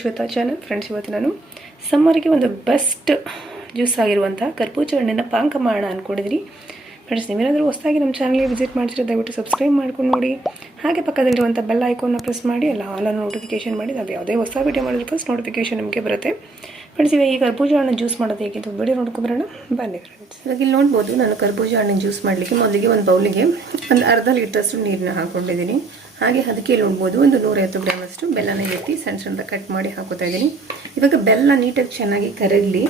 Shweta channel friends ಇವತ್ತು ನಾನು. ಸಮ್ಮರ್ಗೆ ಒಂದು ಬೆಸ್ಟ್ ಜ್ಯೂಸ್ ಆಗಿರುವಂಥ ಕರ್ಬೂಜ ಹಣ್ಣಿನ ಪಾಕ ಮಾಡೋಣ ಅಂದ್ಕೊಂಡಿದ್ದೀನಿ ಫ್ರೆಂಡ್ಸ್ ನೀವೇನಾದರೂ ಹೊಸದಾಗಿ ನಮ್ಮ ಚಾನಲ್ಗೆ ವಿಸಿಟ್ ಮಾಡ್ತೀರಾ ದಯವಿಟ್ಟು ಸಬ್ಸ್ಕ್ರೈಬ್ ಮಾಡ್ಕೊಂಡು ನೋಡಿ. ಹಾಗೆ ಪಕ್ಕದಲ್ಲಿರುವಂಥ ಬೆಲ್ ಐಕೋನ್ನ ಪ್ರೆಸ್ ಮಾಡಿ, ಎಲ್ಲ ಆಲ ನೋಟಿಫಿಕೇಷನ್ ಮಾಡಿ. ನಾವು ಯಾವುದೇ ಹೊಸ ವೀಡಿಯೋ ಮಾಡಿದ್ರೆ ಫಸ್ಟ್ ನೋಟಿಫಿಕೇಷನ್ ನಿಮಗೆ ಬರುತ್ತೆ. ಫ್ರೆಂಡ್ಸ್ ಇವಾಗ ಈ ಕರ್ಬೂಜ ಹಣ್ಣು ಜ್ಯೂಸ್ ಮಾಡೋದು ಹೇಗೆ ಅಂತ ಬಿಡಿ ನೋಡ್ಕೊಬರೋಣ ಬನ್ನಿ ಫ್ರೆಂಡ್ಸ್ ಇವಾಗ ಇಲ್ಲಿ ನೋಡ್ಬೋದು, ನಾನು ಕರ್ಬೂಜ ಹಣ್ಣು ಜ್ಯೂಸ್ ಮಾಡಲಿಕ್ಕೆ ಮೊದಲಿಗೆ ಒಂದು ಬೌಲಿಗೆ ಒಂದು ಅರ್ಧ ಲೀಟ್ರಷ್ಟು ನೀರನ್ನ ಹಾಕ್ಕೊಂಡಿದ್ದೀನಿ ಹಾಗೆ ಅದಕ್ಕೆ ನೋಡ್ಬೋದು, ಒಂದು ನೂರೈವತ್ತು ಗ್ರಾಮ್ ಅಷ್ಟು ಬೆಲ್ಲನ ಎತ್ತಿ ಸಣ್ಣ ಸಣ್ಣದ ಕಟ್ ಮಾಡಿ ಹಾಕೋತಾ ಇದ್ದೀನಿ. ಇವಾಗ ಬೆಲ್ಲ ನೀಟಾಗಿ ಚೆನ್ನಾಗಿ ಕರಗಲಿ.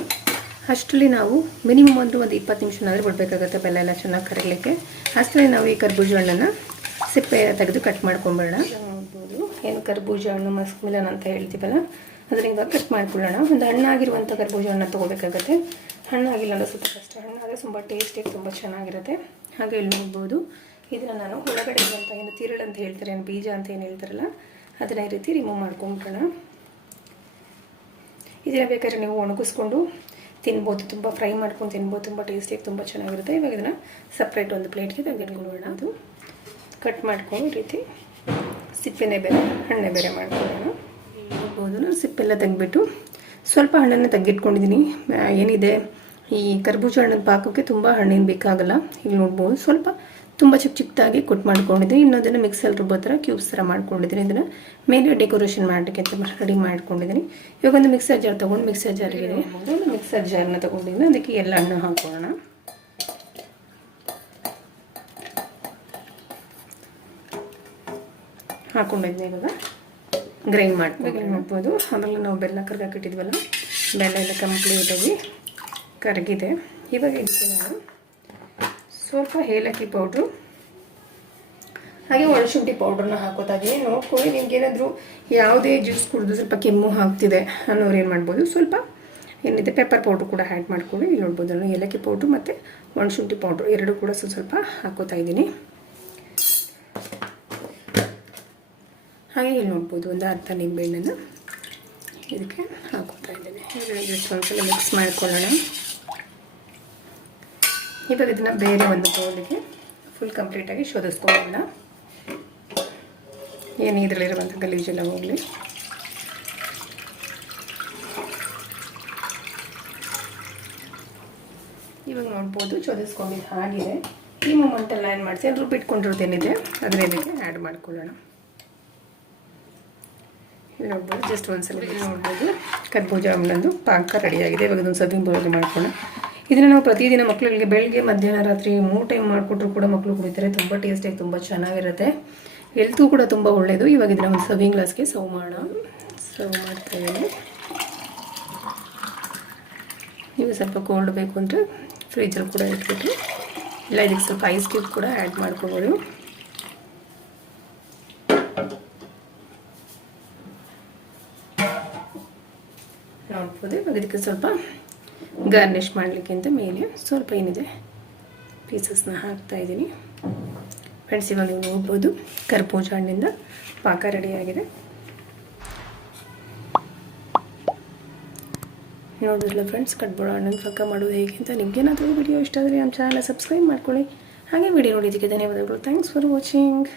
ಅಷ್ಟರಲ್ಲಿ ನಾವು ಮಿನಿಮಮ್ ಒಂದು ಒಂದು ಇಪ್ಪತ್ತು ನಿಮಿಷನಾದರೂ ಬಿಡಬೇಕಾಗುತ್ತೆ ಬೆಲ್ಲ ಎಲ್ಲ ಚೆನ್ನಾಗಿ ಕರಗಲಿಕ್ಕೆ. ಅಷ್ಟರಲ್ಲಿ ನಾವು ಈ ಕರ್ಬೂಜ ಹಣ್ಣನ್ನು ಸಿಪ್ಪೆ ತೆಗೆದು ಕಟ್ ಮಾಡ್ಕೊಂಬೋಣ ನೋಡ್ಬೋದು ಏನು ಕರ್ಬೂಜ ಹಣ್ಣು ಮಸ್ಕ್ ಮಿಲನ್ ಅಂತ ಹೇಳ್ತೀವಲ್ಲ ಅದನ್ನ ಇವಾಗ ಕಟ್ ಮಾಡ್ಕೊಳ್ಳೋಣ. ಒಂದು ಹಣ್ಣಾಗಿರುವಂಥ ಕರ್ಬೂಜ ಹಣ್ಣು ತೊಗೋಬೇಕಾಗತ್ತೆ. ಹಣ್ಣಾಗಿಲ್ಲ ಅಂದರೆ ಸ್ವಲ್ಪ ಕಷ್ಟ. ಹಣ್ಣಾದರೆ ತುಂಬ ಟೇಸ್ಟಿಗೆ ತುಂಬ ಚೆನ್ನಾಗಿರುತ್ತೆ. ಹಾಗೆ ಇಲ್ಲಿ ನೋಡ್ಬೋದು. ಇದನ್ನು ನಾನು ಒಳಗಡೆ ಅಂತ ಏನು ತಿರುಳು ಅಂತ ಹೇಳ್ತಾರೆ, ಏನು ಬೀಜ ಅಂತ ಏನು ಹೇಳ್ತಾರಲ್ಲ, ಅದನ್ನ ಈ ರೀತಿ ರಿಮೂವ್ ಮಾಡ್ಕೊಂಬಿಡೋಣ. ಇದನ್ನು ಬೇಕಾದ್ರೆ ನೀವು ಒಣಗಿಸ್ಕೊಂಡು ತಿನ್ಬೋದು, ತುಂಬ ಫ್ರೈ ಮಾಡ್ಕೊಂಡು ತಿನ್ಬೋದು, ತುಂಬ ಟೇಸ್ಟಿಯಾಗಿ ತುಂಬ ಚೆನ್ನಾಗಿರುತ್ತೆ. ಇವಾಗ ಇದನ್ನು ಸಪ್ರೇಟ್ ಒಂದು ಪ್ಲೇಟ್ಗೆ ತೆಗೆದುಕೊಳ್ಳೋಣ ಅದು ಕಟ್ ಮಾಡ್ಕೊಂಡು ಈ ರೀತಿ ಸಿಪ್ಪೆನೇ ಬೇರೆ, ಹಣ್ಣೆ ಬೇರೆ ಮಾಡ್ಕೊಳ್ಳೋಣ. ನೋಡ್ಬೋದು ನಾನು ಸಿಪ್ಪೆಲ್ಲ ತೆಗೆದ್ಬಿಟ್ಟು ಸ್ವಲ್ಪ ಹಣ್ಣನ್ನು ತೆಗೆದಿಟ್ಕೊಂಡಿದ್ದೀನಿ. ಏನಿದೆ? ಈ ಕರ್ಬೂಜ ಹಣ್ಣಿನ ಪಾಕಕ್ಕೆ ತುಂಬ ಹಣ್ಣಿನ ಬೇಕಾಗಲ್ಲ. ಇಲ್ಲಿ ನೋಡ್ಬೋದು, ಸ್ವಲ್ಪ ತುಂಬ ಚಿಕ್ಕ ಚಿಕ್ಕದಾಗಿ ಕಟ್ ಮಾಡ್ಕೊಂಡಿದ್ದೀನಿ. ಇನ್ನೊಂದನ್ನು ಮಿಕ್ಸಲ್ಲಿ ರುಬ್ಬೋ ಥರ ಕ್ಯೂಬ್ಸ್ ಥರ ಮಾಡ್ಕೊಂಡಿದ್ದೀನಿ. ಇದನ್ನು ಮೇಲೆ ಡೆಕೋರೇಷನ್ ಮಾಡಲಿಕ್ಕೆ ಅಂತ ರೆಡಿ ಮಾಡ್ಕೊಂಡಿದ್ದೀನಿ. ಇವಾಗ ಒಂದು ಮಿಕ್ಸರ್ ಜಾರ್ ತೊಗೊಂಡು ಮಿಕ್ಸರ್ ಜಾರಿಗೆ ಒಂದು ಮಿಕ್ಸರ್ ಜಾರ್ನ ತೊಗೊಂಡಿದ್ದೀನಿ. ಅದಕ್ಕೆ ಎಲ್ಲ ಹಣ್ಣು ಹಾಕೋಣ. ಹಾಕೊಂಡಿದ್ದೀನಿ ಇವಾಗ. ಗ್ರೈಂಡ್ ಮಾಡ್ಕೊಂಡು ಗ್ರೈಂಡ್ ಮಾಡ್ಬೋದು. ಆಮೇಲೆ ನಾವು ಬೆಲ್ಲ ಕರ್ಗಾಕಿಟ್ಟಿದ್ವಲ್ಲ ಬೆಲ್ಲ ಎಲ್ಲ ಕಂಪ್ಲೀಟಾಗಿ ಕರಗಿದೆ. ಇವಾಗ ಇದಕ್ಕೆ ನಾನು ಸ್ವಲ್ಪ ಏಲಕ್ಕಿ ಪೌಡ್ರು, ಹಾಗೆ ಒಣಶುಂಠಿ ಪೌಡ್ರನ್ನ ಇದ್ದೀನಿ ನೋಡ್ಕೊಳ್ಳಿ, ನಿಮ್ಗೆ ಏನಾದರೂ ಯಾವುದೇ ಜ್ಯೂಸ್ ಕುಡಿದು ಸ್ವಲ್ಪ ಕೆಮ್ಮು ಆಗ್ತಿದೆ ಅನ್ನೋರು ಏನು ಮಾಡ್ಬೋದು? ಸ್ವಲ್ಪ ಏನಿದೆ ಪೆಪ್ಪರ್ ಪೌಡ್ರ್ ಕೂಡ ಆ್ಯಡ್ ಮಾಡ್ಕೊಳ್ಳಿ. ಇಲ್ಲಿ ನೋಡ್ಬೋದು ನಾನು ಏಲಕ್ಕಿ ಪೌಡ್ರು ಮತ್ತು ಒಣಶುಂಠಿ ಪೌಡ್ರು ಎರಡು ಕೂಡ ಸ್ವಲ್ಪ ಸ್ವಲ್ಪ ಹಾಕೋತಾ ಇದ್ದೀನಿ. ಹಾಗೆ ಇಲ್ಲಿ ನೋಡ್ಬೋದು, ಒಂದು ಅರ್ಧ ನಿಂಬೆಹಣ್ಣನ್ನು ಇದಕ್ಕೆ ಹಾಕೋತಾ ಇದ್ದೀನಿ. ಜಸ್ಟ್ ಒಂದ್ಸಲ ಮಿಕ್ಸ್ ಮಾಡ್ಕೊಳ್ಳೋಣ. ಇವಾಗ ಇದನ್ನು ಬೇರೆ ಒಂದು ಬೌಲಿಗೆ ಫುಲ್ ಕಂಪ್ಲೀಟಾಗಿ ಶೋಧಿಸ್ಕೊಳ್ಳೋಣ. ಏನು ಇದರಲ್ಲಿರುವಂಥ ಗಲೀಜೆಲ್ಲ ಹೋಗಲಿ. ಇವಾಗ ನೋಡ್ಬೋದು ಶೋಧಿಸ್ಕೊಂಡಿದ್ದು ಹಾಗಿದೆ. ಈ ಮೂಮೆಂಟೆಲ್ಲ ಏನು ಮಾಡಿಸಿ ಅದು ಬಿಟ್ಕೊಂಡಿರೋದೇನಿದೆ ಅದನ್ನ ಆ್ಯಡ್ ಮಾಡ್ಕೊಳ್ಳೋಣ. ನೋಡ್ಬೋದು ಜಸ್ಟ್ ಒಂದ್ಸಲ ಸಲ ನೋಡ್ಬೋದು. ಕರ್ಬೂಜ ಹಣ್ಣಂದು ಪಾಕ ರೆಡಿಯಾಗಿದೆ ಇವಾಗ ಇದೊಂದು ಸರ್ವಿಂಗ್ ಬೌಲ್ಗೆ ಮಾಡ್ಕೊಳ್ಳೋಣ. ಇದನ್ನು ನಾವು ಪ್ರತಿದಿನ ಮಕ್ಕಳಿಗೆ ಬೆಳಗ್ಗೆ ಮಧ್ಯಾಹ್ನ, ರಾತ್ರಿ ಮೂರು ಟೈಮ್ ಮಾಡಿಕೊಟ್ರು ಕೂಡ ಮಕ್ಕಳು ಕುಡಿತಾರೆ. ತುಂಬ ಟೇಸ್ಟಿಯಾಗಿ ತುಂಬ ಚೆನ್ನಾಗಿರುತ್ತೆ. ಹೆಲ್ತು ಕೂಡ ತುಂಬ ಒಳ್ಳೆಯದು ಇವಾಗ ಇದನ್ನ ಒಂದು ಸರ್ವಿಂಗ್ ಗ್ಲಾಸ್ಗೆ ಸರ್ವ್ ಮಾಡೋಣ. ಸರ್ವ್ ಮಾಡ್ತಾ ಇದ್ದೀನಿ. ನೀವು ಸ್ವಲ್ಪ ಕೋಲ್ಡ್ ಬೇಕು ಅಂದರೆ ಫ್ರಿಜ್ಜಲ್ಲಿ ಕೂಡ ಇಟ್ಬಿಟ್ಟು, ಇಲ್ಲ, ಇದಕ್ಕೆ ಸ್ವಲ್ಪ ಐಸ್ ಕ್ಯೂಬ್ ಕೂಡ ಆ್ಯಡ್ ಮಾಡ್ಕೋಬೋದು. ನೋಡ್ಬೋದು. ಇವಾಗ ಇದಕ್ಕೆ ಸ್ವಲ್ಪ ಗಾರ್ನಿಷ್ ಮಾಡಲಿಕ್ಕೆ ಅಂತ ಮೇಲೆ ಸ್ವಲ್ಪ ಏನಿದೆ ಪೀಸಸ್ನ ಹಾಕ್ತಾ ಇದ್ದೀನಿ. ಫ್ರೆಂಡ್ಸ್ ಇವಾಗ ನೀವು ನೋಡ್ಬೋದು ಕರ್ಬೂಜ ಹಣ್ಣಿಂದ ಪಾಕ ರೆಡಿಯಾಗಿದೆ ನೋಡಿದ್ರಲ್ಲ ಫ್ರೆಂಡ್ಸ್ ಕಟ್ಬೋಡ ಹಣ್ಣನ್ನು ಪಾಕ ಮಾಡೋದು ಹೇಗೆ ಅಂತ ನಿಮ್ಗೇನಾದರೂ ವಿಡಿಯೋ ಇಷ್ಟ ಆದರೆ ನಮ್ಮ ಚಾನಲ್ ಸಬ್ಸ್ಕ್ರೈಬ್ ಮಾಡ್ಕೊಳ್ಳಿ. ಹಾಗೆ ವಿಡಿಯೋ ನೋಡಿದ್ದಕ್ಕೆ ಧನ್ಯವಾದಗಳು. Thanks for watching